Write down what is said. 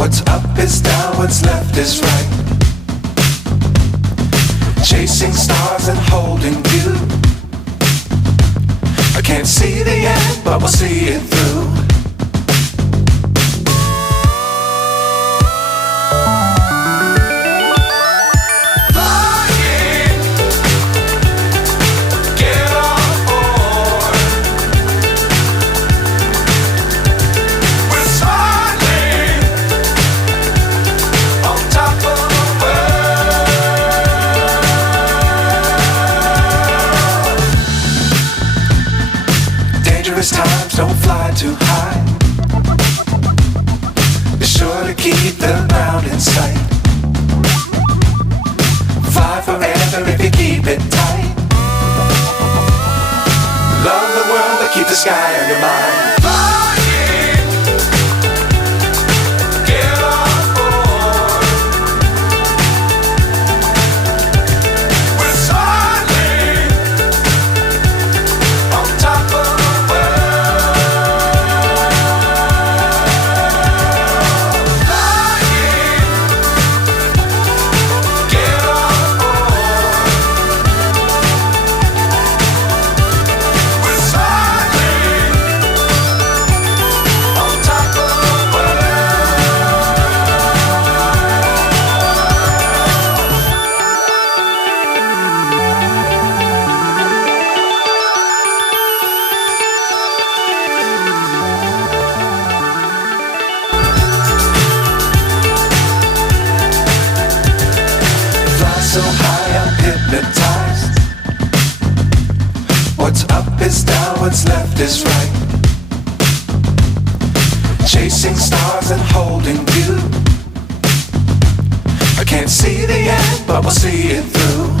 What's up is down, what's left is right. Chasing stars and holding you. I can't see the end, but we'll see it through. Times don't fly too high. Be sure to keep the ground in sight. Fly forever if you keep it tight. Love the world but keep the sky on your mind. So high I'm hypnotized. What's up is down, what's left is right. Chasing stars and holding you. I can't see the end, but we'll see it through.